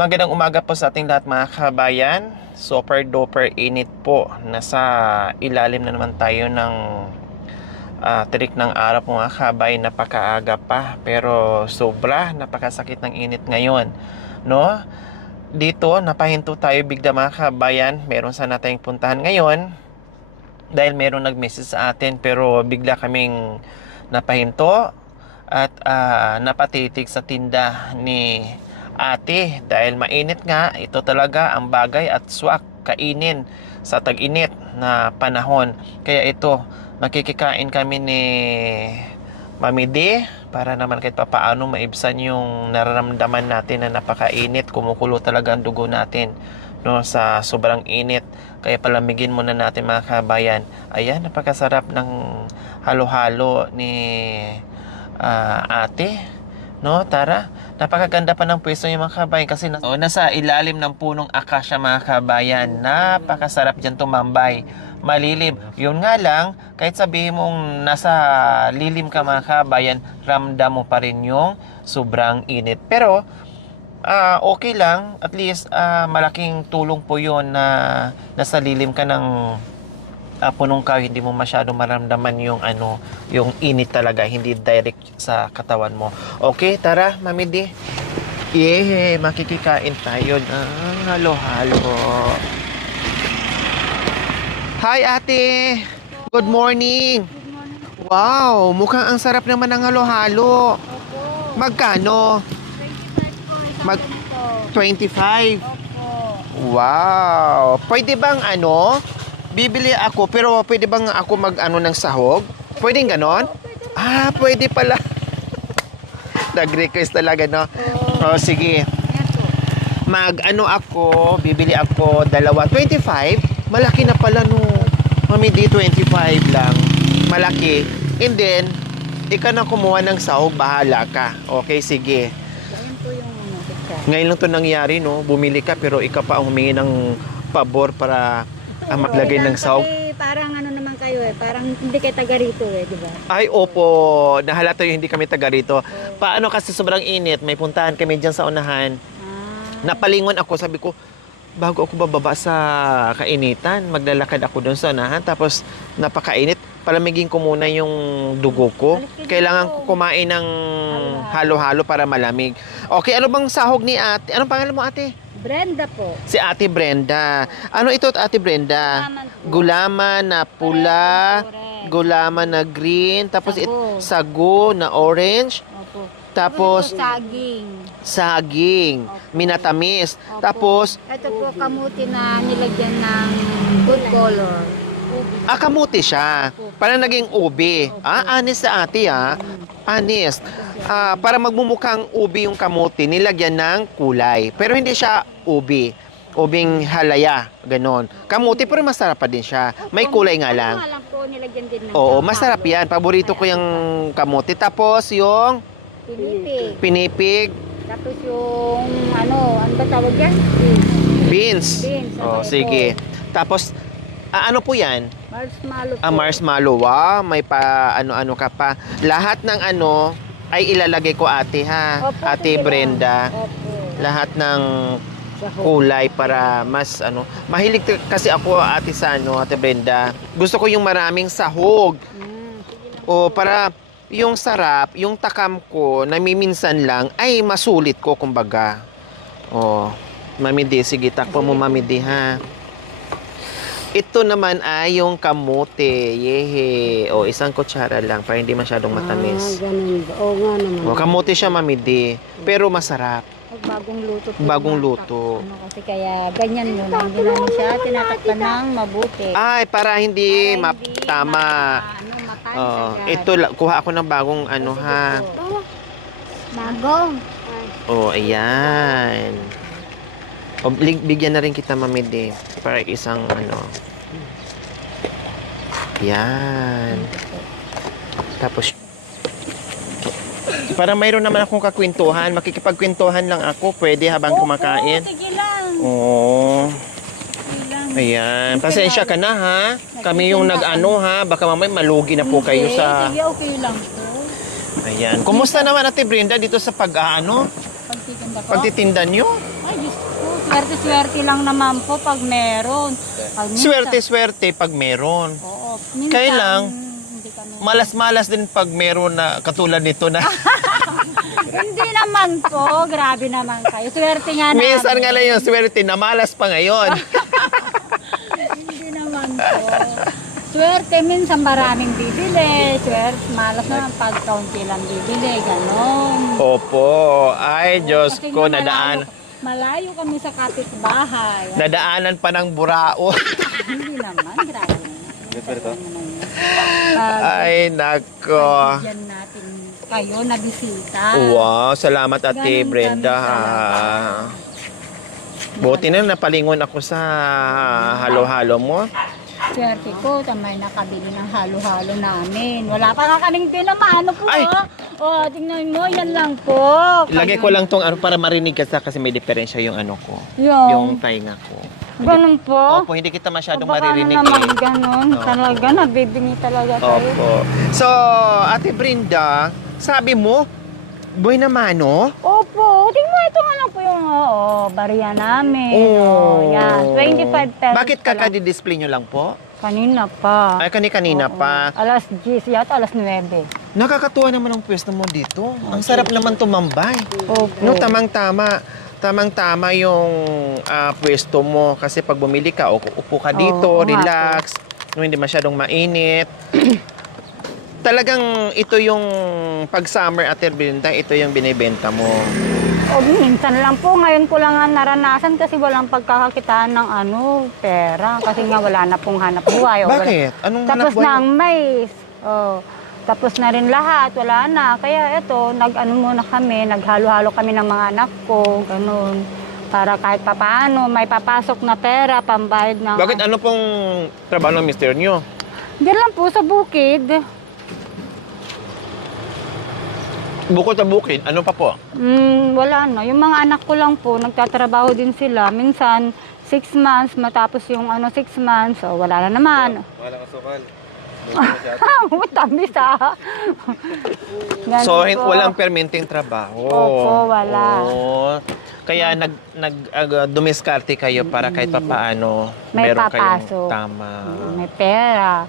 Magandang umaga po sa ating lahat mga kabayan. Super duper init po. Nasa ilalim na naman tayo ng terik ng araw po mga kabayan. Napakaaga pa pero sobra napakasakit ng init ngayon, no? Dito napahinto tayo bigla mga kabayan. Meron sana tayong puntahan ngayon dahil meron nag-message sa atin pero bigla kaming napahinto at napatitig sa tinda ni ate dahil mainit nga. Ito talaga ang bagay at swak kainin sa tag-init na panahon. Kaya ito, makikikain kami ni Mami D para naman kahit papaano maibsan yung nararamdaman natin na napakainit. Kumukulo talaga ang dugo natin, no, sa sobrang init. Kaya palamigin muna natin mga kabayan. Ayan, napakasarap ng halo-halo ni ate, no? Tara, napakaganda pa ng pwesto niya mga kabayan kasi nasa ilalim ng punong akasya mga kabayan. Napakasarap dyan tumambay, malilim. Yun nga lang, kahit sabihin mong nasa lilim ka mga kabayan, ramdam mo pa rin yung sobrang init. Pero okay lang, at least malaking tulong po yun na nasa lilim ka ng punong kahoy, hindi mo masyado maramdaman yung yung init talaga, hindi direct sa katawan mo. Okay, tara, Mami D. Makikikain tayo ng halo-halo. Hi, ate. Good morning. Wow, mukhang ang sarap naman ng halo-halo. Magkano? 25. Wow. Pwede bang bibili ako, pero pwede bang ako ng sahog? Pwedeng ganon? Pwede pala. Nag-request talaga, no? Sige. Bibili ako dalawa. 25? Malaki na pala, no? Mami D, 25 lang. Malaki. And then, ikaw na kumuha ng sahog, bahala ka. Okay, sige. Ngayon lang to nangyari, no? Bumili ka, pero ikaw pa ang humingi ng pabor para maglagay ng sahog. Parang naman kayo parang hindi kayo taga rito di ba? Ay, opo. Nahalata yung hindi kami taga rito. Paano kasi sobrang init, may puntahan kami dyan sa unahan. Napalingon ako, sabi ko, bago ako bababa sa kainitan, maglalakad ako doon sa unahan. Tapos, napakainit. Palamigin ko muna yung dugo ko. Kailangan ko kumain ng halo-halo para malamig. Okay, ano bang sahog ni ate? Anong pangalan mo, ate? Brenda po. Si Ate Brenda. Ano ito, Ate Brenda? Gulaman na pula, gulaman na green, tapos sago na orange, Opo. tapos Saging. minatamis, Opo. tapos Ito po kamuti na nilagyan ng good color. kamuti siya. Para naging ube. Anis sa ate Anis. Para magmumukhang ube yung kamuti, nilagyan ng kulay. Pero hindi siya ube. Ubing halaya, ganon. Kamuti, pero masarap pa din siya. May kulay nga lang. Alam po, nilagyan din ng Oo, masarap yan. Paborito ko yung kamuti. Tapos yung pinipig. Tapos yung ano ba tawag yan? Beans. Beans. Sige. Tapos, ano po yan? Marshmallow po. Marshmallow. Wow, may pa ano ka pa. Lahat ng ay ilalagay ko ate Opo, Ate sige Brenda. Opo. Lahat ng kulay para mas Mahilig kasi ako ate sa Ate Brenda. Gusto ko yung maraming sahog. O para yung sarap, yung takam ko namiminsan lang ay masulit ko kumbaga. Mami D, sige takpo mo Mami D Ito naman ay yung kamote. Isang kutsara lang para hindi masyadong matamis. Ganun ba? Oo nga naman. Kamote siya Mami D, pero masarap. Bagong luto. Bagong luto. Kasi kaya ganyan mo lang. Hindi namin siya tinatakpan ng mabuti. Ay, para hindi tama. Matamis Ito, kuha ako ng bagong Bagong. Ayan. Bigyan na rin kita Mami D para isang Yan. Tapos para mayroon naman akong kakwentuhan, makikipagkwentuhan lang ako, pwede habang kumakain. Sige lang. Sige lang. Ayan, pasensya ka na Kami yung baka mamay malugi na po kayo sa... Sige, okay lang po. Ayan. Kumusta naman Ate Brenda dito sa pagtitinda nyo? Ay, Diyos swerte-swerte lang naman po pag meron. Pag minsan- Swerte-swerte pag meron. Oo. Minsan, Kailang, hindi kami. Malas-malas din pag meron na katulad nito na. Hindi naman po. Grabe naman kayo. Swerte nga namin. Minsan nga lang yung swerte na malas pa ngayon. Hindi naman po. Swerte, minsan maraming bibili. Swerte, malas naman pag kaunti lang bibili. Ganon. Opo. Ay, Diyos Kasi ko, nga malayo kami sa kapitbahay. nadaanan pa ng burao. Hindi naman, grabe naman. Ay, nako. Bigyan natin kayo na bisita. Wow, salamat Ate Ganun Brenda. kami talaga. Buti na napalingon ako sa halo-halo mo. Swerte ko, tamay nakabili ng halo-halo namin. Wala pa nga kaming pinamano po. Ay! Oh, tingnan mo, yan lang po. Ilagay ko lang tong ano para marinig ka sa kasi may diferensya yung ano ko. Yung tainga ko. Ganun po. Opo, hindi kita masyadong O, baka maririnig naman eh. ganun. Opo. Talaga, nabibingi talaga tayo. Opo. So, Ate Brenda, sabi mo, boy na mano? Opo, tingnan mo, ito nga lang po yung bariya namin. Oh. Yan, 25 pesos. Bakit pa lang. kakadi-display nyo lang po? Kanina pa. Ay, kanina Oo. pa. Alas 10 yata, alas 9. Nakakatuwa naman ang pwesto mo dito. Ang sarap naman tumambay. Opo. No, tamang-tama. Tamang-tama yung pwesto mo. Kasi pag bumili ka, upo ka dito, Oo nga relax. No, hindi masyadong mainit. Talagang ito yung pag summer at Brenda, ito yung binibenta mo. O, minsan lang po. Ngayon ko lang nga naranasan kasi walang pagkakakitaan ng pera. Kasi nga wala na pong hanap buhay. O, Bakit? Anong hanap tapos buhay? na ang mais. Oh, tapos na rin lahat, wala na. Kaya eto, muna kami, naghalo-halo kami ng mga anak ko, ganun. Para kahit papaano, may papasok na pera, pambayad ng... Bakit ano pong trabaho ng mister nyo? Diyan lang po sa bukid. Bukod sa bukid, ano pa po? Wala na. Yung mga anak ko lang po, nagtatrabaho din sila. Minsan, 6 months, matapos yung 6 months, wala na naman. Wala ka sukal. Tamis ah. Ganun So, po. walang permanenteng trabaho. Opo, wala. Oo. Kaya dumiskarte kayo para kahit papaano May meron papasok. kayong tama. May pera.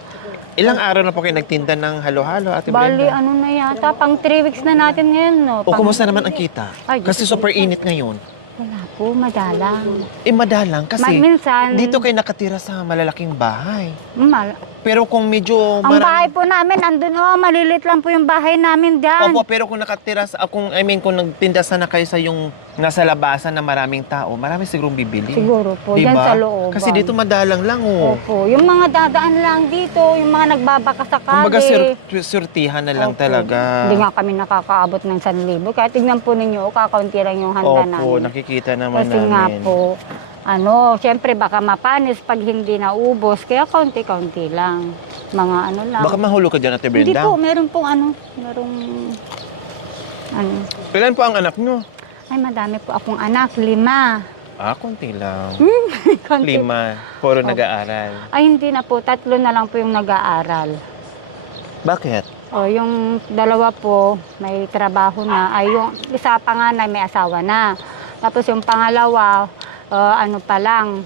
Ilang araw na po kayo nagtinda ng halo-halo, Ate Bali, Brenda? ano na yata, pang 3 weeks na natin ngayon, no? O, kumusta naman ang kita? Ay, Kasi Diyos ko. super init ngayon. Wala po, madalang. Madalang kasi Minsan, dito kayo nakatira sa malalaking bahay. mal- Pero kung medyo ang bahay po namin, andun, malilit lang po yung bahay namin dyan. Opo, pero kung nakatira sa, kung nagtinda sana kayo sa yung nasa labasan na maraming tao, marami sigurong bibili. Siguro po, Diba? dyan sa looban. Kasi dito madalang lang, oh. Opo, yung mga dadaan lang dito, yung mga nagbabaka sa Kumbaga, kali. surtihan na lang Opo. talaga. Hindi nga kami nakakaabot ng 1,000. Kaya tignan po ninyo, kakaunti lang yung handa Opo, namin. nakikita naman Kasi namin. nga po, syempre baka mapanis pag hindi naubos. Kaya kaunti-kaunti lang. Mga lang. Baka mahulog ka dyan, Ate Hindi Brenda. po, meron pong merong Ilan po ang anak nyo? Ay, madami po akong anak, 5. Konti lang. Konti. 5. Puro nag-aaral. Ay, hindi na po, 3 na lang po yung nag-aaral. Bakit? O, yung 2 po, may trabaho na. Ay, yung isa panganay, may asawa na. Tapos yung pangalawa, pa lang,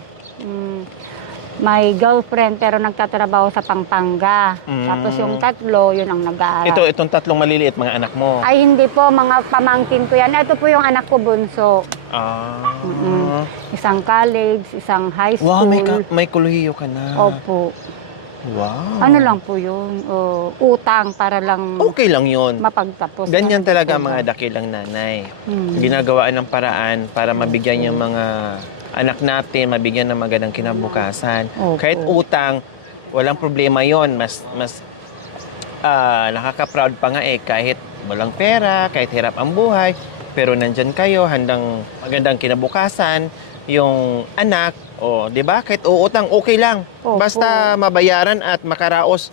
may girlfriend pero nagtatrabaho sa Pampanga. Tapos yung 3, yun ang nag-aaral. Itong 3 maliliit mga anak mo. Ay, hindi po, mga pamangkin ko yan. Ito po yung anak ko bunso. Isang college, isang high school. Wow, may kolehiyo ka na. Opo. Wow. Ano lang po yun? Utang para lang Okay lang yun. mapagtapos. Ganyan Hindi talaga po mga ba? dakilang nanay. Hmm. Ginagawaan ng paraan para mabigyan yung mga anak natin, mabigyan ng magandang kinabukasan. Opo. Kahit utang, walang problema yon. Mas nakaka-proud pa nga kahit walang pera, kahit hirap ang buhay, pero nandyan kayo, handang magandang kinabukasan, yung anak, di ba? Kahit uutang, okay lang. Opo. Basta mabayaran at makaraos,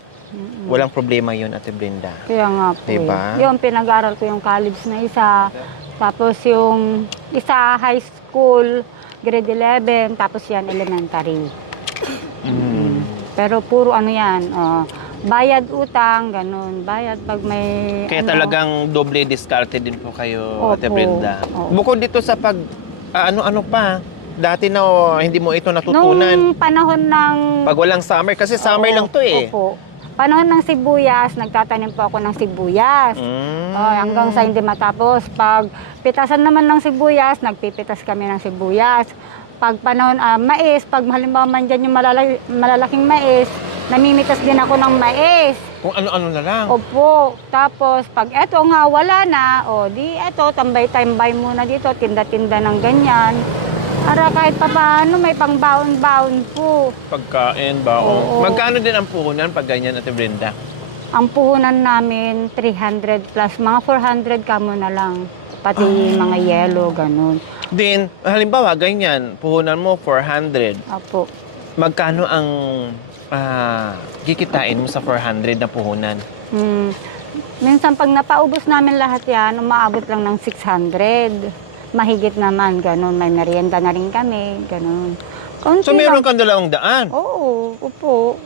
walang problema yon, Ate Brenda. Kaya nga po. Diba? Yung pinag-aral ko yung college na isa. Tapos yung isa high school, grade 11. Tapos yan elementary. Pero puro yan. Bayad utang, ganun. Bayad pag may... Kaya talagang doble diskarte din po kayo, Opo. Ate Brenda. Opo. Bukod dito sa pag, ano pa, dati na hindi mo ito natutunan? Nung panahon ng... Pag walang summer, kasi summer Oo, lang to eh. Opo. Panahon ng sibuyas, nagtatanim po ako ng sibuyas. Mm. Hanggang sa hindi matapos. Pag pitasan naman ng sibuyas, nagpipitas kami ng sibuyas. Pag panahon, mais, pag halimbawa man dyan yung malalaking mais, namimitas din ako ng mais. Kung ano-ano na lang. Opo. Tapos, pag eto nga wala na, di eto, tambay-tambay muna dito, tinda-tinda ng ganyan. Para kahit pa paano, may pangbaon-baon po. Pagkain ba? Oo. Magkano din ang puhunan pag ganyan, Ate Brenda? Ang puhunan namin, 300 plus, mga 400 kamo na lang. Pati mga yellow, ganun. Din, halimbawa, ganyan, puhunan mo 400. Opo. Magkano ang kikitain mo sa 400 na puhunan? Minsan pag napaubos namin lahat yan, umaabot lang ng 600. Mahigit naman, ganun. May merienda na rin kami, ganun. Konti So, meron lang. kang 200? Oo, opo.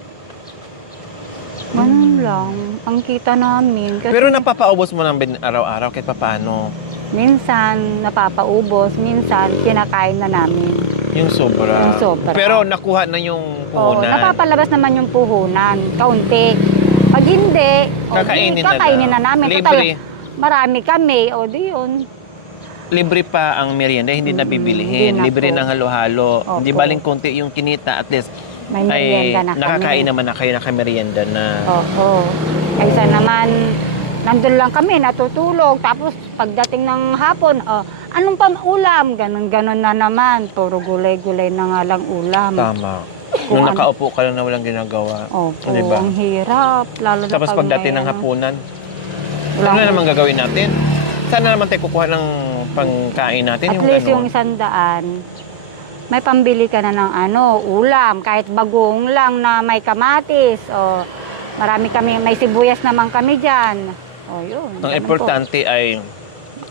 Ganun lang. Ang kita namin. Kasi Pero napapaubos mo ng araw-araw kahit paano? minsan napapaubos, minsan kinakain na namin. Yung sobra. Yung sobra. Pero nakuha na yung Oo, puhunan. napapalabas naman yung puhunan, kaunti. Pag hindi, kakainin na namin. Libre. Total, marami kami, di yun. Libre pa ang merienda, hindi na bibilihin. hindi na Libre po. ng halo-halo. Opo. Hindi baling konti yung kinita, at least May ay merienda na kami. nakakain naman na kayo, nakamerienda na. Oo. Kaysa naman, nandun lang kami, natutulog. Tapos pagdating ng hapon, anong ulam? Ganon-ganon na naman. Puro gulay-gulay na nga lang ulam. Tama. Kung Nung nakaupo ka lang na walang ginagawa. Opo, Diba? ang hirap. Lalo Tapos na pag pagdating may ng hapunan, wala ano na akong- naman gagawin natin? Sana naman tayo kukuha ng pangkain natin. At least yung 100, may pambili ka na ng ulam. Kahit bagong lang na may kamatis. Marami kami, may sibuyas naman kami dyan. Yun. Ang ganun importante ay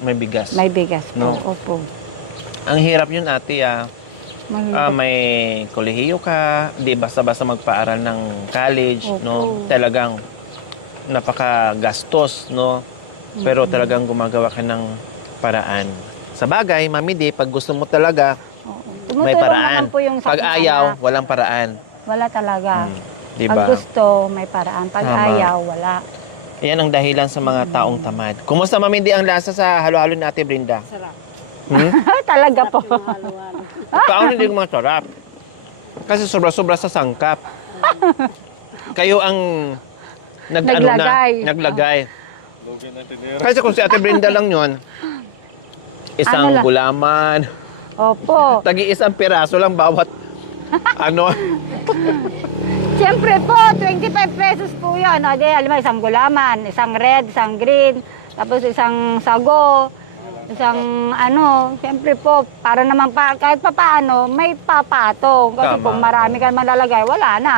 may bigas. po. May bigas po. No. Opo. Ang hirap yun, ate, Mahirap. may kolehiyo ka, di basta-basta magpaaral ng college, Opo. no? Talagang napakagastos, no? Pero talagang gumagawa ka ng paraan. Sa bagay, Mami Di, pag gusto mo talaga, Oo. may Tumutulong paraan. naman po yung sa Pag akin, ayaw, anak. walang paraan. Wala talaga. Di Pag ba? gusto, may paraan. Pag Tama. ayaw, wala. Yan ang dahilan sa mga taong tamad. Kumusta, Mami Di, ang lasa sa halo-halo ni Ate Brenda? Sarap. Talaga po. Halo-halo. Paano hindi ko masarap? Kasi sobra-sobra sa sangkap. Kayo ang Naglagay. naglagay. Kasi kung si Ate Brenda lang yon, isang Ano lang? gulaman, Opo. tagi-isang piraso lang bawat ano. Siyempre po, 25 pesos po yun. Di, alam mo, isang gulaman, isang red, isang green, tapos isang sago, isang siyempre po, para naman kahit pa paano, may papatong. Kasi Tama. kung marami kang malalagay, wala na.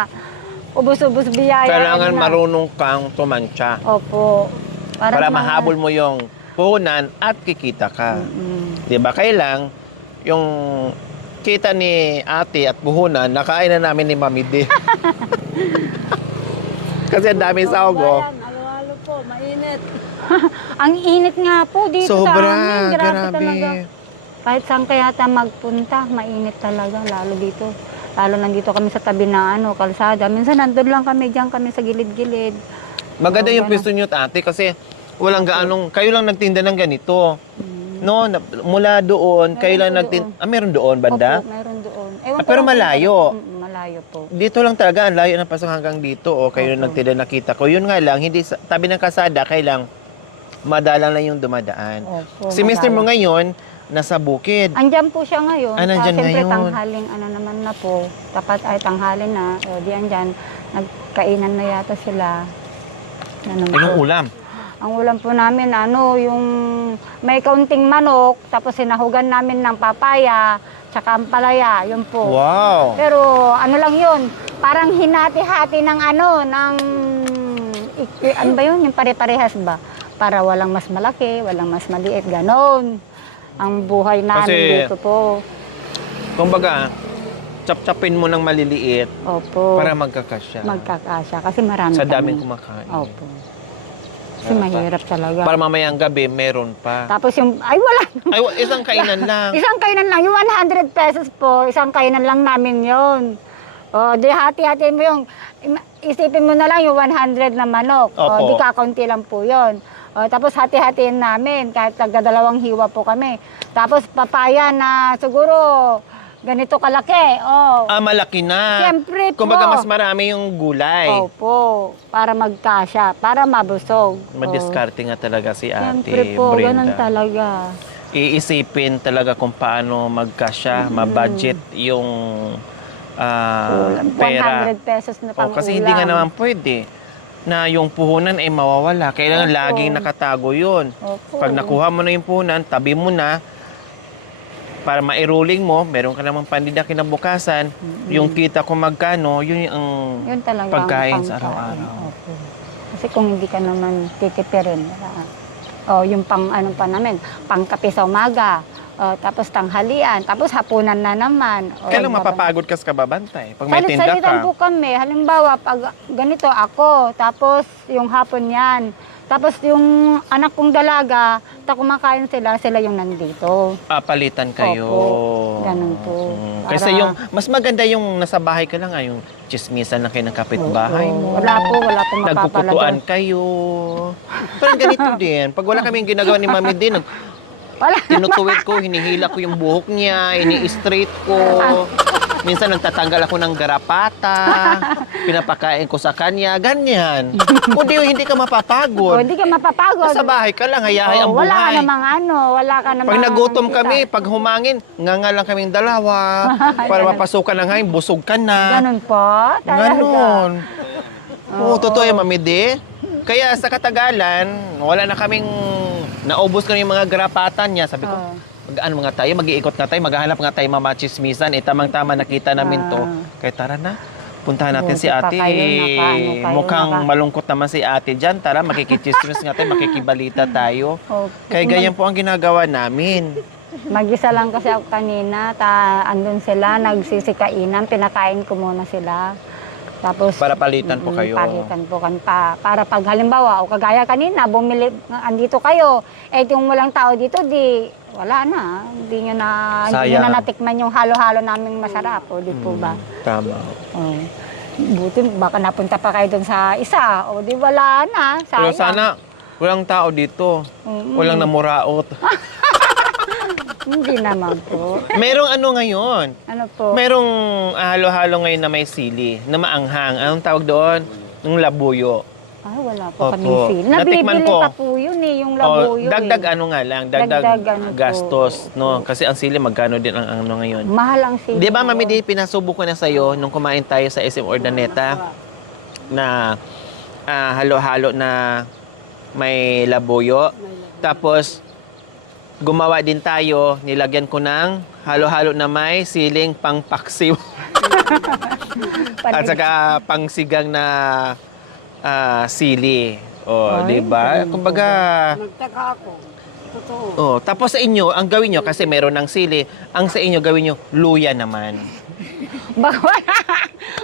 Ubus-ubus biyaya. Kailangan na. marunong kang tumansya Opo. para mahabol mo yung puhunan at kikita ka. Di ba? Kailang yung kita ni ate at puhunan, nakain na namin ni Mami D. Kasi ang dami sago. Bayan, halo-halo po, mainit. Ang init nga po dito sa Sobra, amin. Grabe grabe. talaga. Kahit saan kaya tayo magpunta, mainit talaga. Lalo dito. Lalo nandito kami sa tabi ng kalsada. Minsan nandun lang kami, diyan kami sa gilid-gilid. Maganda Oo, yung ganun. pwesto nyo, ate, kasi walang gaanong, kayo lang nagtinda ng ganito. No, mula doon, kayo lang po nagtinda. Meron doon, banda? Opo, meron doon. Ewan ko Pero lang kung- malayo. Malayo po. Dito lang talaga, ang layo ng pasok hanggang dito. O kayo Opo. nagtinda, nakita ko. Yun nga lang, hindi tabi ng kasada, kailang madalang lang yung dumadaan. Opo, Si mister mo madala. ngayon, nasa bukid. Andyan po siya ngayon. Nandyan Siyempre ngayon. tanghaling naman na po. Tapat ay tanghalin na. Di andyan. Nagkainan na yata sila. Ganun Anong po. ulam? Ang ulam po namin, yung may kaunting manok, tapos sinahugan namin ng papaya, tsaka ampalaya, yun po. Wow! Pero lang yun, parang hinati-hati ng ano ba yun, yung pare-parehas ba? Para walang mas malaki, walang mas maliit, ganon. Ang buhay namin Kasi- dito po. Kumbaga, chap-chapin mo ng maliliit Opo. para magkakasya. Magkakasya, kasi marami Sa kami. daming kumakain. Opo. Kasi mahirap talaga. Para mamayang gabi, meron pa. Tapos yung, ay wala. Ay, isang kainan lang. Isang kainan lang. Yung 100 pesos po, isang kainan lang namin yon. O, di hati-hati mo yung, isipin mo na lang yung 100 na manok. Opo. O, di kakaunti lang po yon. O, tapos hati-hatiin namin, kahit dalawang hiwa po kami. Tapos papaya na siguro ganito kalaki. O, Malaki na. Siyempre po. Kumbaga, mas marami yung gulay. Opo, para magkasya, para mabusog. Madiskarte nga talaga si Ate Siyempre po, Brenda. ganun talaga. Iisipin talaga kung paano magkasya, mabudget yung pera. 100 pesos na pang Kasi hindi nga naman pwede na yung puhunan ay mawawala. Kailangan Opo. laging nakatago yun. Opo. Pag nakuha mo na yung puhunan, tabi mo na para ma-enrolling mo, meron ka namang pandida kinabukasan, yung kita kung magkano, yun yung Yun talaga ang pagkain sa pangkain. araw-araw. Opo. Kasi kung hindi ka naman titipirin, wala. O, yung pang ano pa namin, pang kape sa umaga, tapos tanghalian, tapos hapunan na naman. Kailan mapapagod ka sa kababantay? Pag may tinda Salit-salitan ka. po kami. Halimbawa, pag ganito ako, tapos yung hapon yan. Tapos yung anak kong dalaga, kumakain sila yung nandito. Palitan kayo. Opo, ganun po. Kasi Para- yung, mas maganda yung nasa bahay ka lang, yung chismisan lang kayo ng kapitbahay mo. Wala po mapapala Nagkukutuan doon. kayo. Parang ganito din. Pag wala kaming ginagawa ni Mami din, Wala. tinutuwid ko, hinihila ko yung buhok niya, ini-straight ko. Minsan nagtatanggal ako ng garapata, pinapakain ko sa kanya, ganyan. Kundi hindi ka O, mapapagod. hindi ka mapapagod. Sa bahay ka lang, hayahay ang Wala ka buhay. namang wala ka namang... Pag nagutom kita. kami, pag humangin, nga lang kaming dalawa. Para mapasukan ng hangin, busog ka na. Ganun po? Talaga. Ganon. Oo, totoo yung mamidi. Kaya sa katagalan, wala na kaming naubos ko na yung mga garapatan niya. Sabi ko, ano nga tayo, mag-iikot nga tayo, maghahanap nga tayo mamachismisan. Tamang-tama nakita namin to. Kaya tara na, puntahan natin si Buti pa ate. kayo, kayo, Mukhang malungkot naman si ate dyan. Tara, makikichismis nga tayo, makikibalita tayo. Kaya ganyan po ang ginagawa namin. Mag-isa lang kasi ako kanina, andun sila, nagsisikainan, pinakain ko muna sila. Tapos, Para palitan po kayo. Palitan po kan para pag halimbawa, o kagaya kanina, bumili, andito kayo, yung walang tao dito, di, wala na. Hindi nyo Sayang. na natikman yung halo-halo naming masarap, o di po ba? Tama. Oh. Buti, baka napunta pa kayo dun sa isa, o di wala na, Pero sayang. sana, walang tao dito. Walang namuraot. Hindi naman po. Merong ano ngayon? Ano po? Merong halo-halo ngayon na may sili, na maanghang. Anong tawag doon? Yung labuyo. Ay, wala po Opo. kami feel. Natikman Nabibili ko. pa po yun yung labuyo. Dagdag ano nga lang, dagdag Dagdag ano po. gastos, no? Kasi ang sili magkano din ang ano ngayon. Mahal ang sili. Di ba, Mami Di, pinasubo ko na sa'yo nung kumain tayo sa SM Ordaneta na halo-halo na may labuyo. Tapos, gumawa din tayo, nilagyan ko ng halo-halo na may siling pangpaksiw. At saka pangsigang na sili. O, di ba? Kumbaga, Nagtaka ako. Totoo. tapos sa inyo, ang gawin nyo, kasi meron ng sili, ang sa inyo gawin nyo, luya naman. Baka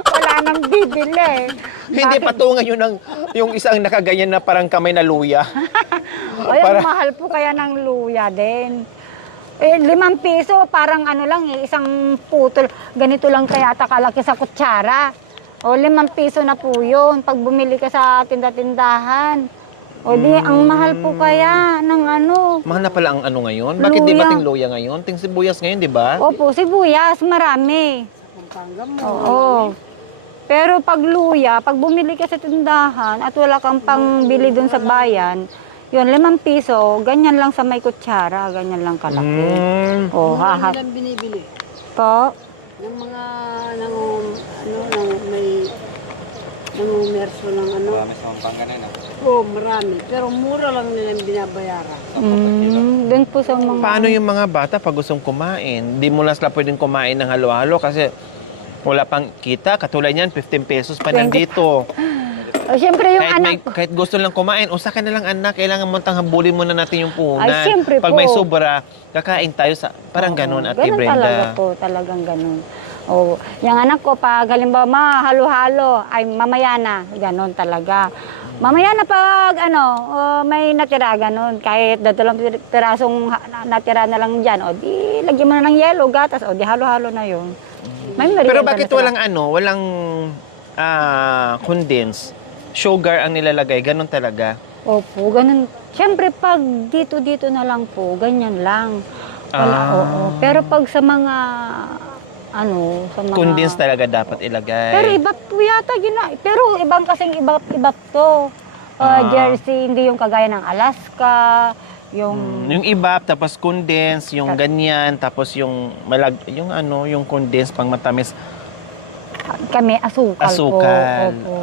wala nang bibili. Hindi, Bakit? patungan yun ng yung isang nakaganyan na parang kamay na luya. Ay, Para- ang mahal po kaya ng luya din. 5 piso, parang ano lang isang putol. Ganito lang kaya kalaki sa kutsara. O 5 piso na po yun pag bumili ka sa tinda-tindahan. O di, ang mahal po kaya ng ano. Mahal na pala ang ano ngayon. Bakit di ba Luya. ting luya ngayon? Ting sibuyas ngayon, di ba? Opo, sibuyas, marami. Pampanga mo. Oo. Pero pag luya, pag bumili ka sa tindahan at wala kang pangbili dun sa bayan, yun, 5 piso, ganyan lang sa may kutsara, ganyan lang kalaki. O, Ano hahat nilang binibili? po. Ng mga may nangumerso ng ano. Marami sa Pampanga na. Oo, marami. Pero mura lang nilang binabayaran. Dun po sa mga... Paano yung mga bata pag gustong kumain? Di mo na sila pwedeng kumain ng halo-halo kasi wala pang kita. Katulad niyan, 15 pesos pa 20. nandito. O, siyempre yung Kahit, anak... kahit gusto lang kumain, usa ka na lang anak, kailangan mo tang habulin muna natin yung puhunan. Ay, siyempre pag po. may sobra, kakain tayo sa... Parang ganun, Ate Ganun Brenda. talaga po, talagang ganun. O, yung anak ko, pag halimbawa, halo-halo, ay mamaya na, ganun talaga. Mamaya na pag may natira ganun, kahit dalawang pirasong natira na lang dyan, o di lagyan mo na ng yelo, gatas, o di halo-halo na yun. May Pero merienda bakit na sila. walang condense? Sugar ang nilalagay, ganun talaga. Opo, ganun. Siyempre, pag dito na lang po, ganyan lang. Wala, oo. Pero pag sa mga, sa mga... Condense talaga dapat ilagay. Pero iba po yata pero ibang kasing iba to. Jersey, hindi yung kagaya ng Alaska, yung... Yung iba, tapos condense, yung ganyan, tapos yung yung condense pang matamis. Kami, asukal, Asukal. po. Opo.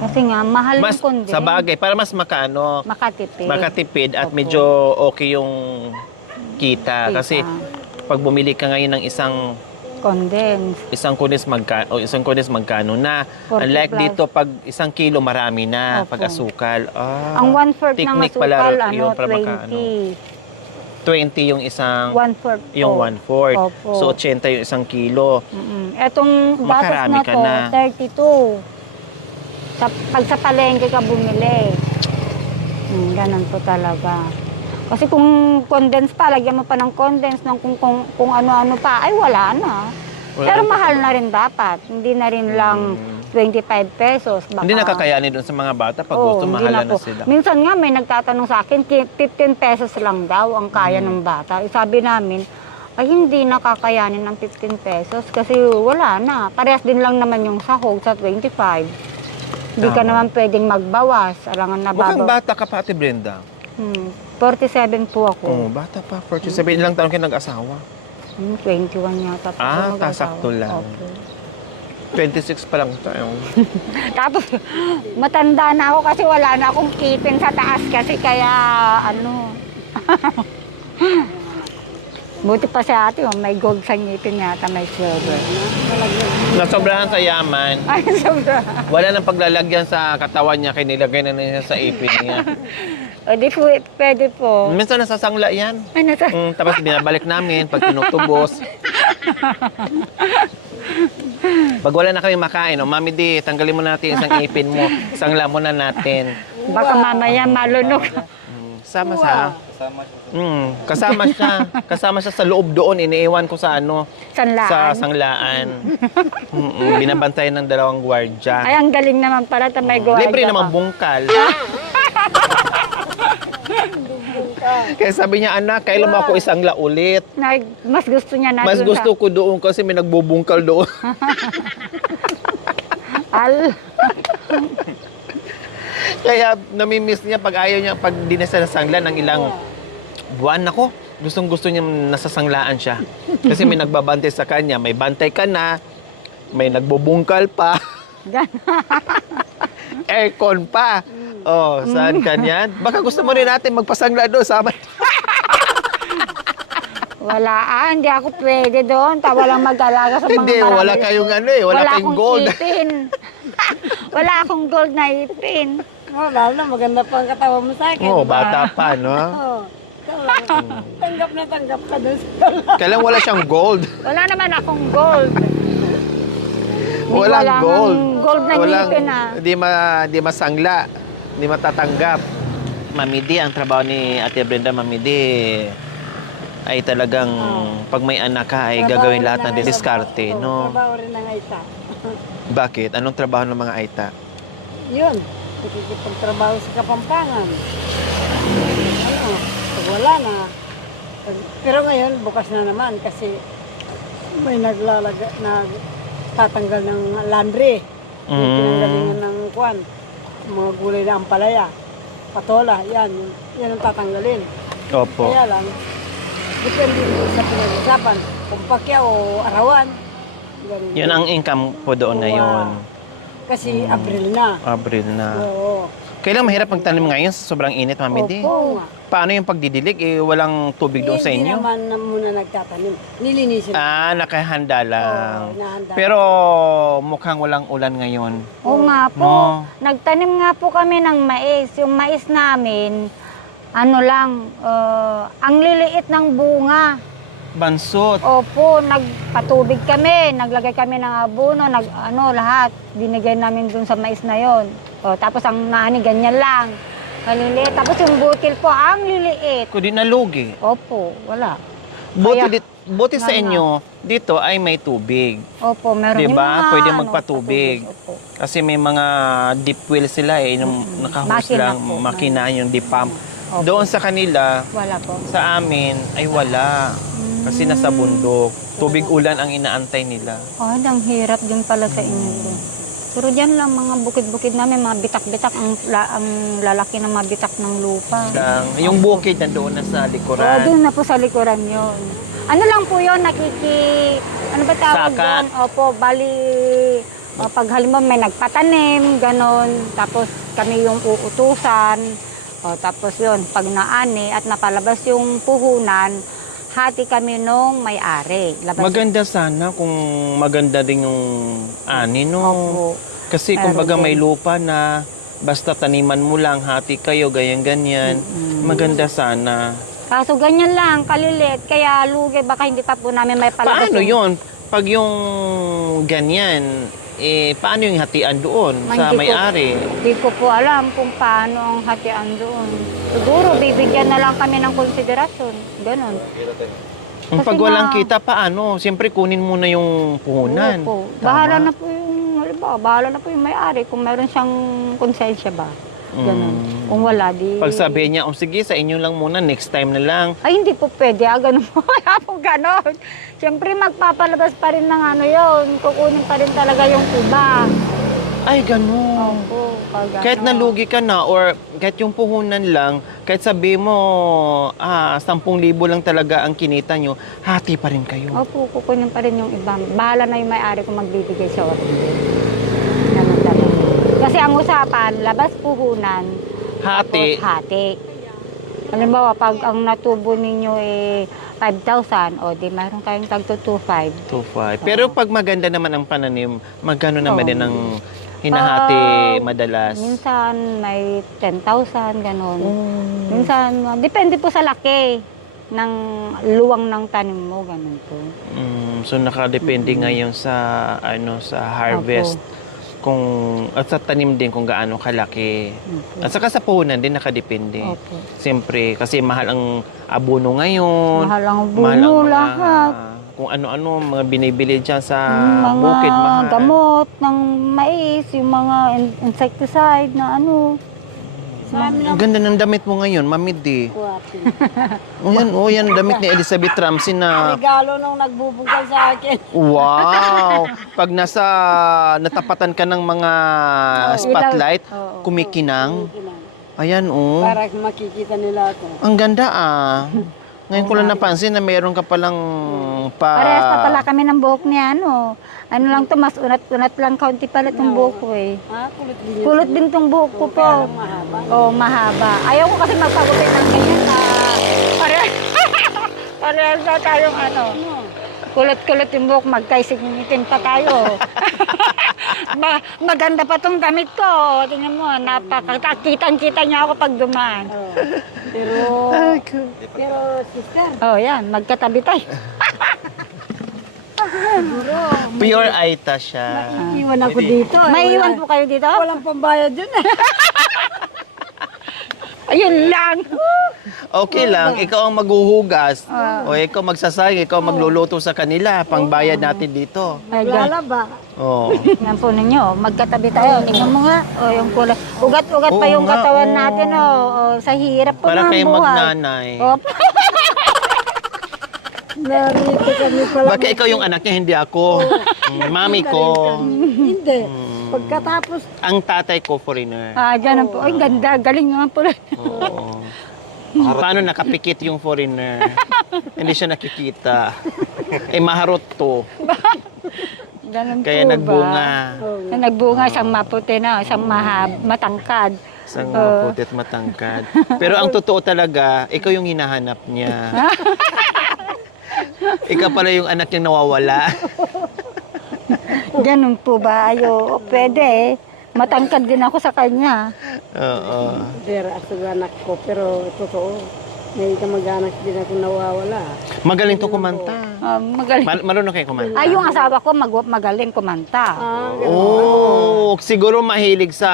Kasi nga, mahal Mas yung condense. sa bagay, para mas Makatipid. at Opo. medyo okay yung kita. Kasi pag bumili ka ngayon ng isang Condense. condense magkano na. 40 Unlike plus. dito, pag 1 kilo marami na. Opo. Pag asukal. Ang 1/4 ng technique asukal, pala yun para 20. 20 yung isang 1/4 yung po. 1/4. Opo. So 80 yung 1 kilo. Etong gatas Makarami na ka to, na. 32. Pag sa palengke ka bumili. Ganun po talaga. Kasi kung condense pa, lagyan mo pa ng condense, kung ano-ano pa, ay wala na. Pero mahal na rin dapat. Hindi na rin lang 25 pesos. Baka, Hindi nakakayanin doon sa mga bata pag gusto hindi mahalan na po. sila. Minsan nga may nagtatanong sa akin, 15 pesos lang daw ang kaya ng bata. Sabi namin, ay hindi nakakayanin ng 15 pesos kasi wala na. Parehas din lang naman yung sahog sa 25. Hindi ka Tama. naman pwedeng magbawas. Alangan na Mukhang bata ka pa, Ate Brenda. 47 po ako. Oo, bata pa. 47 ilang taon kayo nag-asawa. 21 yata po. ako mag-asawa. Tasakto lang. Opo. 26 pa lang tayo. Tapos, matanda na ako kasi wala na akong ipin sa taas kasi kaya, Buti pa si ate, may gold sa ngipin yata, may silver. Nasobrahan sa yaman. Ay, sobra. Wala nang paglalagyan sa katawan niya, kaya nilagay na niya sa ipin niya. O di po, pwede po. Minsan nasasangla yan. Ay, Tapos binabalik namin pag tinutubos. Pag wala na kami makain, Mami Di, tanggalin mo natin isang ipin mo. Sangla mo na natin. Baka mamaya malunok. Kasama siya. Kasama siya sa loob doon. Iniiwan ko sa Sanlaan. sa sanglaan. Binabantayan ng 2 gwardya. Ay, ang galing naman para may gawa. Libre naman bungkal. Kaya sabi niya, anak, kailan mo ako isangla ulit? Mas gusto niya na Mas dun gusto ko doon kasi may nagbubungkal doon. Kaya namimiss niya pag ayaw niya, pag di na siya nasangla ng ilang buwan. Ako, gustong-gusto niya nasasanglaan siya. Kasi may nagbabantay sa kanya. May bantay ka na, may nagbubungkal pa. Aircon pa. Oh, saan ka niyan? Baka gusto mo rin natin magpasangla doon. Sama. Wala, hindi ako pwede doon. Walang mag-alaga sa mga Hindi, marami. wala kayong wala kayong akong gold. ipin. Wala akong gold na ipin. Wala na, maganda pa ang katawan mo sa akin. Oh, bata pa, no? Oo. Ikaw lang. Tanggap na tanggap ka doon sa Kailang wala siyang gold. Wala naman akong gold. Walang Wala gold. ngang gold na ngipin, Di masangla. Di matatanggap. Mami Di, ang trabaho ni Ate Brenda, Mami Di, ay talagang pag may anak ka ay gagawin lahat ng diskarte, no? Trabaho rin ng Aita. Bakit? Anong trabaho ng mga Aita? Yun, nakikipagtrabaho sa Kapampangan. Pag wala na. Pero ngayon, bukas na naman kasi may nagtatanggal ng laundry. May pinanggalingan ng kwan. Mga gulay na ampalaya. Patola, yan ang tatanggalin. Opo. Kaya lang, depende sa pinag-usapan. Kung pakya o arawan. Ganun. Yun ang income po doon ngayon. Kasi April na. Abril na. Oo. Kailang mahirap magtanim ngayon sa sobrang init, Mami Di? Oo nga. Paano yung pagdidilig? Walang tubig doon sa Hindi inyo? naman na muna nagtatanim. Nilinisin. Nakahanda lang. Oo, nahanda. Pero mukhang walang ulan ngayon. Oo nga po. No. Nagtanim nga po kami ng mais. Yung mais namin, ang liliit ng bunga. Bansot. Opo, nagpatubig kami, naglagay kami ng abono, lahat. Binigay namin dun sa mais na yon. O, tapos ang nani, ganyan lang. Maliliit. Tapos yung butil po, ang liliit. Kung di nalugi. Opo, wala. Buti, Kaya- buti sa nga. inyo, dito ay may tubig. Opo, meron Diba? yung mga, Pwede ano, magpatubig. Opo. Kasi may mga deep well sila yung nakahose Makina lang, po. makina yung deep pump. Opo. Doon sa kanila, Wala po. sa amin, ay wala. Kasi nasa bundok. Tubig ulan ang inaantay nila. Oh, ang hirap din pala sa inyo. doon. Pero dyan lang, mga bukid-bukid namin, mga bitak-bitak, ang lalaki ng mga bitak ng lupa. Yung bukid nandoon na sa Oo, likuran. doon na po sa likuran yon. Ano lang po yon ano ba tawag Saka. doon? Opo, bali, pag halimbawa may nagpatanim, ganon, tapos kami yung uutusan, tapos yon pag naani at napalabas yung puhunan, hati kami nung may-ari. Labas Maganda sana kung maganda din yung ani, no? Opo. Kasi Meron kumbaga may din. lupa na basta taniman mo lang, hati kayo, ganyan-ganyan. Maganda sana. Kaso ganyan lang, kalilit, kaya lugi, baka hindi pa po namin may palabas. Paano yun? Pag yung ganyan, paano yung hatian doon sa Hindi ko- may-ari? Hindi ko po alam kung paano ang hatian doon. Siguro, bibigyan na lang kami ng konsiderasyon. Ganon. Pag Kasi walang na- kita, paano? Siyempre, kunin mo na yung puhunan. Opo. Tama? Bahala na po yung, halimbawa, bahala na po yung may-ari kung meron siyang konsensya ba. Ganon. Kung wala, di... Pag sabi niya, sige, sa inyo lang muna, next time na lang. Ay, hindi po pwede. Ganun po. Kaya po ganon. Siyempre, magpapalabas pa rin ng ano yun. Kukunin pa rin talaga yung iba. Ay, ganun. Opo. Pag Kahit ano. nalugi ka na or kahit yung puhunan lang, kahit sabi mo 10,000 lang talaga ang kinita nyo, hati pa rin kayo. Opo, kukunin pa rin yung iba. Bahala na yung may-ari kung magbibigay sa oras. Ganun talaga. Kasi ang usapan, labas puhunan, Hati. tapos hati. Halimbawa, pag ang natubo ninyo 5,000, o di mayroon kayong tag 2,500. 2,500. Pero pag maganda naman ang pananim, magkano naman Oo. din ang hinahati madalas? Minsan may 10,000, ganun. Minsan, depende po sa laki ng luwang ng tanim mo, ganun po. So nakadepende ngayon sa sa harvest kung at sa tanim din kung gaano kalaki. Opo. At saka sa puhunan din nakadepende. Opo. Siyempre kasi mahal ang abono ngayon. Mahal ang Mahal ang buno mga- lahat. Kung ano-ano mga binibili diyan sa Mga bukid mahal. gamot ng mais, yung mga insecticide na ano. Sa amin Ang ganda ng damit mo ngayon, Mamidi. Kuwapi. Yan damit ni Elizabeth Ramsey na Regalo nung nagbubugal sa akin. wow! Pag natapatan ka ng mga spotlight, Oo. kumikinang. Ayan, oh. Para makikita nila ako. Ang ganda, Ngayon ko lang napansin na meron ka palang Parehas pa pala kami ng buhok niya, ano. Ano lang to, mas unat-unat lang, kaunti pala itong buhok ko eh. Kulot din yun. Kulot din itong buhok ko po. Kaya lang mahaba. Oo, mahaba. Ayaw ko kasi magpagupit ng ganyan na parehas na tayong ano. Kulot-kulot yung buhok, magkaisinitin pa tayo. Maganda pa tong damit ko. Tingnan mo, kitang-kita niya ako pag dumaan. Oo. Pero sister, Oh, yan, magkatabi tayo. siguro, pure Aita siya. iwan ako dito. May iwan po kayo dito? Walang pambayad dun eh. Ayun lang. Okay lang, ikaw ang maghuhugas. O ikaw magsasayang, ikaw magluluto sa kanila. Pangbayad natin dito. Ay, gan. Lalaba. Oh. Yan po ninyo, magkatabi tayo. Tingnan mo nga, yung kulay. Ugat-ugat pa Oo yung nga, katawan oo. natin, sa hirap po Para ng kayo buhay. magnanay. Opo. Narito kami pala. Baka ikaw yung anak niya, hindi ako. Mami ko. Hindi. Pagkatapos, Ang tatay ko, foreigner. Ganun po. Ay, ganda. Galing naman po. Oo. Paano nakapikit yung foreigner? Hindi siya nakikita. Maharot to. Ganun Kaya po nagbunga. ba? Nagbunga, isang maputi na, isang matangkad. Isang maputi at matangkad. Pero ang totoo talaga, ikaw yung hinahanap niya. Ikaw pala yung anak niyang nawawala. Ganun po ba? Ayo, pwede. Matangkad din ako sa kanya. Oo. Vera, asaga anak ko, pero totoo. May kamag-anak din ako nawawala. Magaling to kumanta. Magaling. Marunong kayo kumanta? Ay, yung asawa ko magaling kumanta. Oh, siguro mahilig sa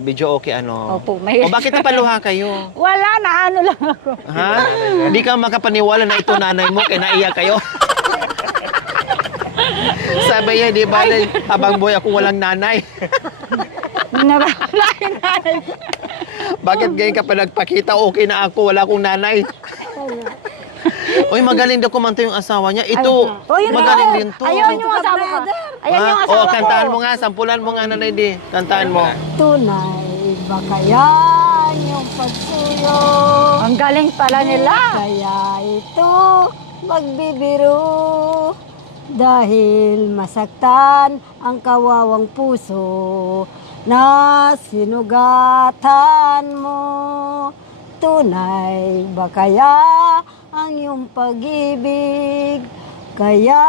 video okay ano. Opo, O bakit napaluha kayo? Wala na, ano lang ako. Ha? Hindi ka makapaniwala na ito nanay mo, kaya naiyak kayo. Sabi niya, di ba, habang boy ako walang nanay. Nawala yung nanay ko. Bakit ngayon ka pa nagpakita, okay na ako, wala akong nanay. Uy, magaling daw kumanta yung asawa niya. Ito, Oh, yun magaling na. din to. Ayun yung asawa ko. Ayan yung Ha? asawa O, ko. kantaan mo nga, sampulan mo nga, nanay di. Kantaan mo. Tunay ba kaya yung pagsuyo? Ang galing pala nila. Kaya ito magbibiro dahil masaktan ang kawawang puso na sinugatan mo. Tunay ba kaya ang iyong pag-ibig? Kaya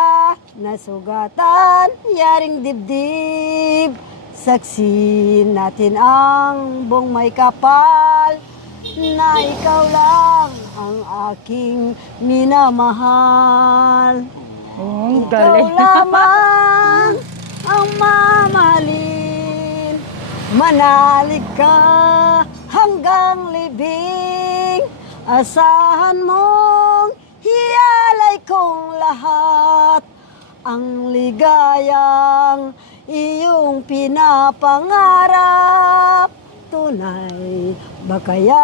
nasugatan yaring dibdib. Saksi natin ang buong may kapal na ikaw lang ang aking minamahal. Ang Ikaw galing. lamang ang mamahalin. Manalig ka hanggang libing. Asahan mong hiyalay kong lahat. Ang ligayang iyong pinapangarap. Tunay ba kaya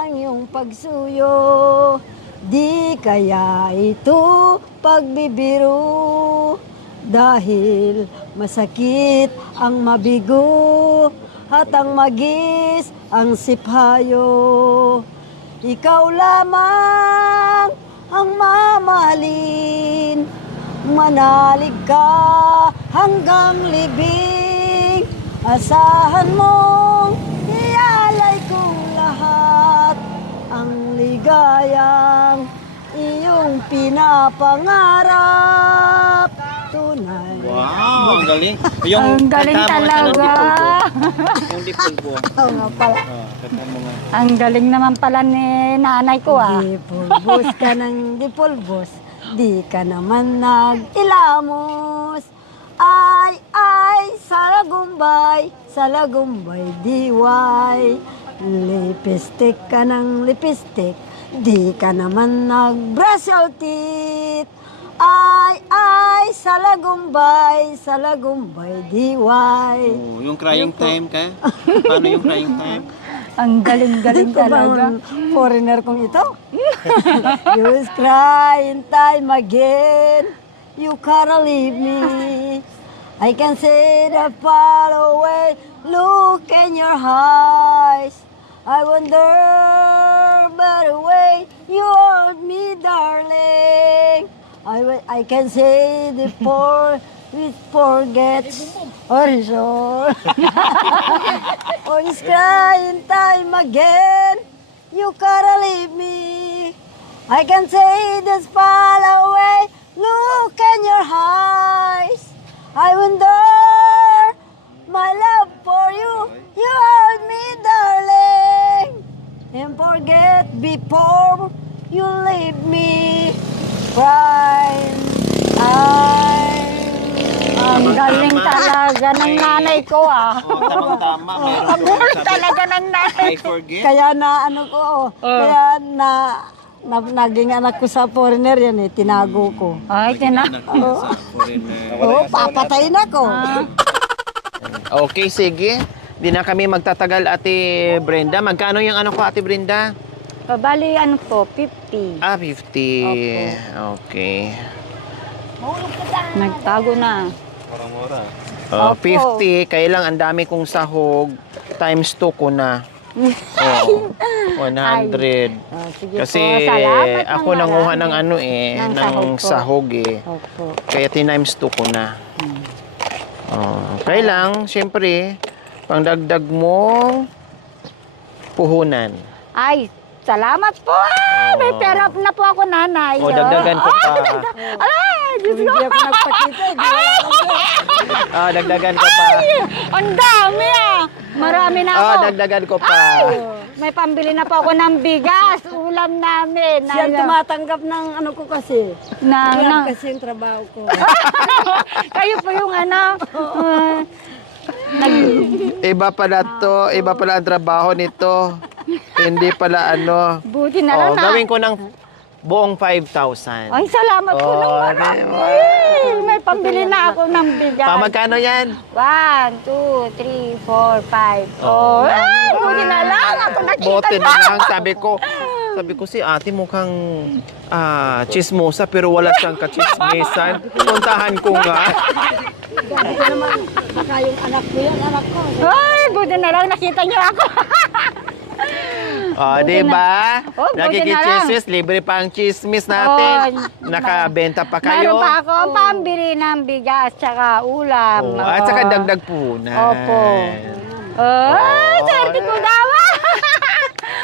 ang iyong pagsuyo? Di kaya ito pagbibiro? Dahil masakit ang mabigo at ang magis ang siphayo. Ikaw lamang ang mamahalin. Manalig ka hanggang libing. Asahan mong ialay kong lahat. Ang ligayang iyong pinapangarap. Tunay. Wow, ang galing. Ang galing talaga. Yung dipulbo. Oo nga pala. Kanta mo nga. Ang galing naman pala ni nanay ko ah. Dipulbos ka ng dipulbos. Di ka naman nag-ilamos. Ay, sa lagumbay, diway. Lipstick ka ng lipstick. Di ka naman nag-brush your teeth. Ay, sa lagumbay, diway. Oh, yung crying time ka? Paano yung crying time? Ang galing-galing Ito ba talaga. ang foreigner kong ito? You cry in time again. You can't leave me. I can see the far away look in your eyes. I wonder by the way you hold me, darling. I can say the poor which forgets or sure. Or is crying time again. You gotta leave me. I can say this far away. Look in your eyes. I wonder my love for you. You hold me, darling. And forget before you leave me. Crying time. Ang galing talaga ng nanay ko ah. Oh, tamang-tama. Ang galing talaga ng nanay I forget. Kaya na ano ko, kaya naging anak ko sa foreigner yan eh, tinago ko. Ay, Oo, papatayin ako. Okay, sige. Di na kami magtatagal, Ate Brenda. Magkano yung ano ko, Ate Brenda? Pabali ano po, 50. 50. Okay. Nagtago na. Oh, Opo. 50. Kaya lang, ang dami kong sahog. Times 2 ko na. Oh, 100. Sige Kasi po, salamat ng ako nanguha ng marami. ano eh, Ng ng sahog po. sahog eh. Opo. Kaya times 2 ko na. Oh, kaya lang, syempre, pangdagdag mong puhunan. Ay, salamat po ah! May pera na po ako, nanay. O, dagdagan ko pa. Ay, Diyos ko. Hindi ako nagpakita, di wala lang. Ah, dagdagan ko pa. Ang dami ah! Marami na ako. Ah, dagdagan ko pa. May pambili na po ako ng bigas, ulam namin. Siya ang tumatanggap ng ano ko kasi. Yan kasi yung trabaho ko. Kayo po yung ano. Iba pala to, iba pala ang trabaho nito. Hindi pala ano. Buti na lang Oh, gawin ko ng buong 5,000. Ay, salamat po ng marami. diba? May pambili na ako ng bigas. Magkano yan? 1, 2, 3, 4, 5. Oh, ay, buti na lang. Ako nakita Bote na. na lang. Sabi ko si ate mukhang chismosa pero wala siyang kachismisan. Puntahan ko nga. Sabi ko naman, baka yung anak ko yan, anak ko. Ay, buti na lang. Nakita niyo ako. Di ba? Oh, buti na lang. Nakikichismis, libre pa ang chismis natin. Oh, Nakabenta pa Meron kayo. pa ako ang pambili ng bigas tsaka ulam. Oh, at saka dagdag punan. Opo. Ay, swerte ko daw.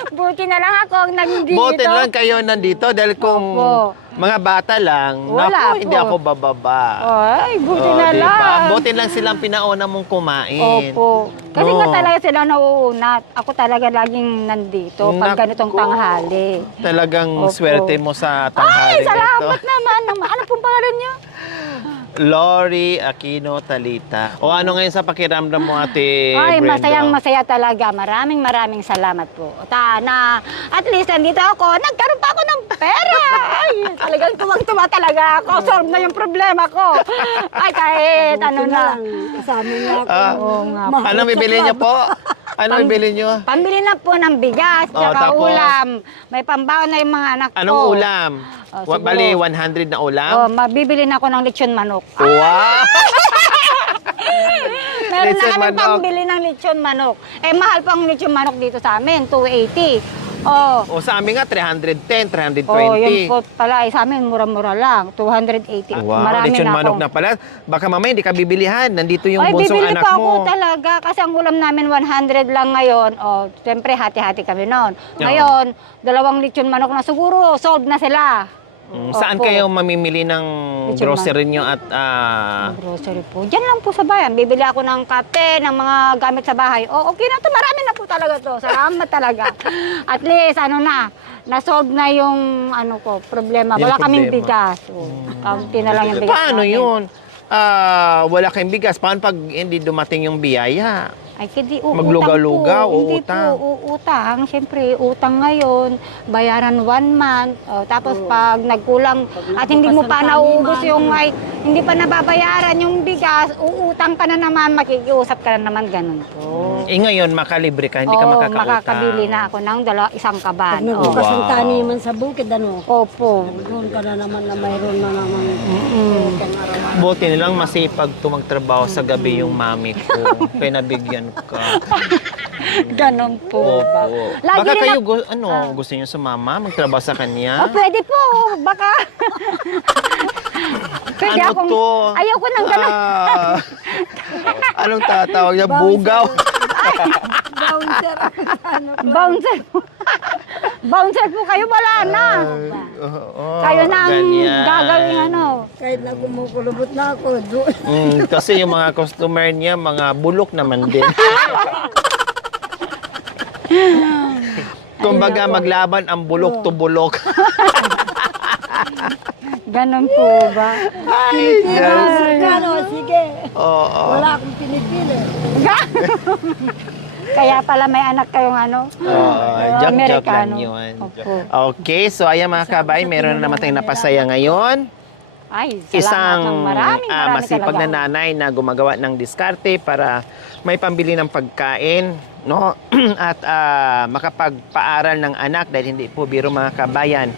Buti na lang ako ang nandito. Buti na lang kayo nandito dahil kung Opo. mga bata lang, Wala naku, hindi po. ako bababa. Ay, buti na Diba? lang. Buti lang silang pinauna mong kumain. Opo. Kasi No. nga talaga sila nauunat. Ako talaga laging nandito pag Naku. ganitong tanghali. Talagang Opo. swerte mo sa Ay, tanghaling ito. salamat naman. Ano pong pangalan niyo? Lori Aquino Talita. O ano ngayon sa pakiramdam mo, Ate Ay, Brenda? masayang masaya talaga. Maraming salamat po. Na at least nandito ako, nagkaroon pa ako ng pera. Ay, talagang tuwang-tuwa talaga ako. Solve na yung problema ko. Ay, kahit ano Ito na. lang, kasama niya ako. Oo nga. Mahal Ano sa bibili niyo club. po? Ano bibili niyo? Pambili na po ng bigas, Oh, tsaka tapos? ulam. May pambaon na yung mga anak ko. Anong ulam? Siguro. Bali, 100 na ulam? Oh, mabibili na ako ng lechon manok. Wow! Meron Lechon na kami manok. pambili ng lechon manok. Eh, mahal pa ang lechon manok dito sa amin, 280. Oh. O sa amin nga, 310, 320. Oh, yun po pala. Eh, sa amin, mura-mura lang. 280. Wow, Marami lechon na manok akong- na pala. Baka mamaya hindi ka bibilihan. Nandito yung Ay, bunsong bibili anak pa ako mo. talaga. Kasi ang ulam namin 100 lang ngayon. Oh, siyempre, hati-hati kami noon. Ngayon, 2 lechon manok na siguro. Solved na sila. Saan Opo. kayo mamimili ng Lechon grocery nyo at Ang grocery po. Diyan lang po sa bayan. Bibili ako ng kape, ng mga gamit sa bahay. Oh, okay na to. Marami na po talaga to. Salamat talaga. At least, ano na, na-solve na yung ano ko, problema. Yung Wala kaming problema. bigas. Oh, kaunti na lang yung bigas paano namin. yun? Wala kayong bigas. Paano pag hindi dumating yung biyaya? Ay, hindi uutang Maglugaw-lugaw, po. Hindi uutang. po uutang. Siyempre, utang ngayon, bayaran 1 month. Oh, tapos pag nagkulang at hindi mo pa nauubos yung ay, hindi pa nababayaran yung bigas, uutang ka na naman, makikiusap ka na naman, ganun po. Ngayon, makalibre ka, hindi ka Oo, makakautang. makakabili na ako ng isang Pag kaban. nagbukas Wow. ang taniman sa bukid, ano, Opo. doon ka na naman na mayroon na naman. Buti nilang masipag tumagtrabaho sa gabi yung mami ko. Kaya nabigyan ka. Ganon po ba? Opo. Lagi Baka rin kayo, gusto niyo sumama, magtrabaho sa kanya? Oh, pwede po. Baka. Pwede Ano akong, to? ayoko ng ganon. Anong tatawag niya? Bugaw? Bouncer. Bouncer po. Bouncer po kayo, wala na. Kayo na ang gagawin ano. Kahit na kumukulubot na ako, doon. Kasi yung mga customer niya, mga bulok naman din. Kumbaga, maglaban ang bulok to bulok. Ganon po ba? Ano, sige. Oo. Wala akong pinipili. Kaya pala may anak kayong ano? Joke lang Amerikano. yun. Opo. Okay, so ayan mga kabay, meron na naman tayong napasaya ngayon. Ay, salamat Isang ng maraming masipag talaga. na nanay na gumagawa ng diskarte para may pambili ng pagkain, no? At makapagpaaral ng anak dahil hindi po biro mga kabayan,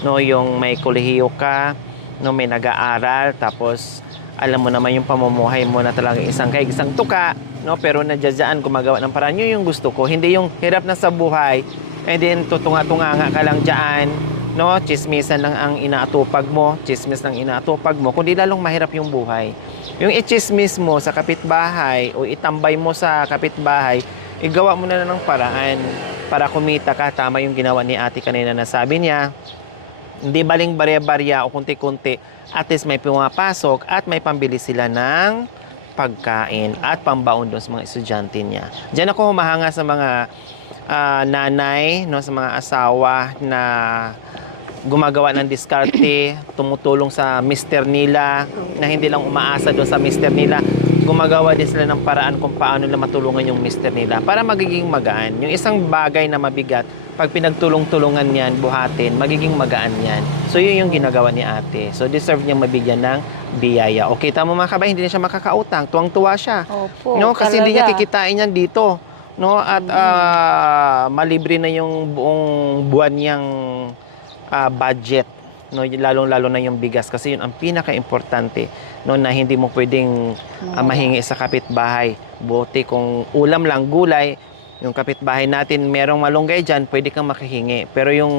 no? Yung may kolehiyo ka, no? May nag-aaral, tapos alam mo naman yung pamumuhay mo na talaga isang kaig, isang tuka, no? Pero nadyadyan gumagawa ng paraan. Yun yung gusto ko, hindi yung hirap na sa buhay, and then tutunga-tunga ka lang dyan, no, chismisan lang ang inaatupag mo, chismis lang inaatupag mo, kundi lalong mahirap yung buhay. Yung i-chismis mo sa kapitbahay o itambay mo sa kapitbahay, igawa mo na ng paraan para kumita ka. Tama yung ginawa ni ate kanina na sabi niya, hindi baling barya-barya o kunti-kunti, at least may pumapasok at may pambili sila ng pagkain at pambaon doon sa mga estudyante niya. Diyan ako humahanga sa mga nanay, no, sa mga asawa na gumagawa ng diskarte, tumutulong sa mister nila, na hindi lang umaasa doon sa mister nila, gumagawa din sila ng paraan kung paano nila matulungan yung mister nila para magiging magaan. Yung isang bagay na mabigat, pag pinagtulong-tulungan yan, buhatin, magiging magaan yan. So yun yung ginagawa ni ate. So deserve niyang mabigyan ng biyaya. Okay, tama mga kabayan, hindi na siya makakautang. Tuwang-tuwa siya. Opo, No, kasi hindi niya talaga. kikitain yan dito. No, at malibre na yung buong buwan niyang budget. No, lalong-lalo na yung bigas kasi yun ang pinaka-importante, no, na hindi mo pwedeng mahingi sa kapitbahay. Buti kung ulam lang, gulay, yung kapitbahay natin merong malunggay dyan, pwede kang makahingi. Pero yung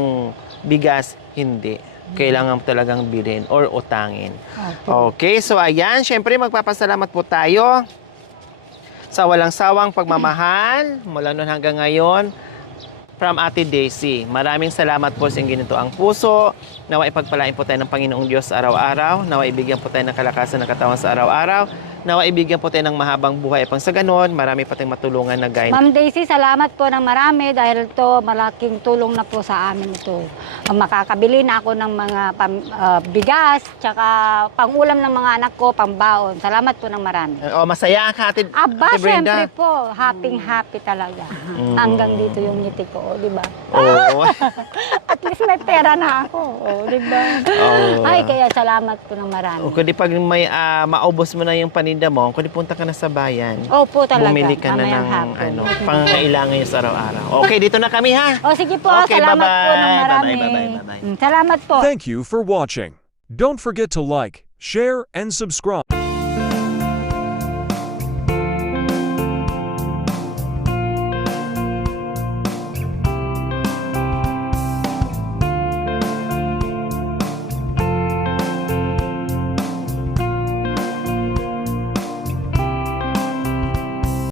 bigas, hindi. Kailangan talagang bilhin or utangin. Okay, so ayan, syempre magpapasalamat po tayo sa walang sawang pagmamahal mula noon hanggang ngayon from Ate Daisy. Maraming salamat po sa inyong ginito ang puso. Nawa ipagpalain po tayo ng Panginoong Diyos araw-araw. Nawa ibigyan po tayo ng kalakasan ng katawan sa araw-araw. Nawa ibigyan po tayo ng mahabang buhay. Pang sa ganon, marami pa tayong matulungan na gaya. Ma'am Daisy, salamat po ng marami dahil to malaking tulong na po sa amin ito. Makakabili na ako ng mga bigas, tsaka pangulam ng mga anak ko, pambaon. Salamat po ng marami. O, masaya ka, Ate, Aba, Ate Brenda. syempre po, happy talaga. Hanggang dito yung ngiti ko, di ba? Oo. At least may pera na ako, di ba? Oo. Ay, kaya salamat po ng marami. O, kundi pag may maubos mo na yung paninda mo, kundi punta ka na sa bayan. Opo, talaga. Bumili ka na Mamayang ng hapon. pangangailangan nyo sa araw-araw. Okay, dito na kami ha. O sige po, Okay, salamat po ng bye-bye. marami. Bye-bye. Salamat po. Thank you for watching. Don't forget to like, share, and subscribe.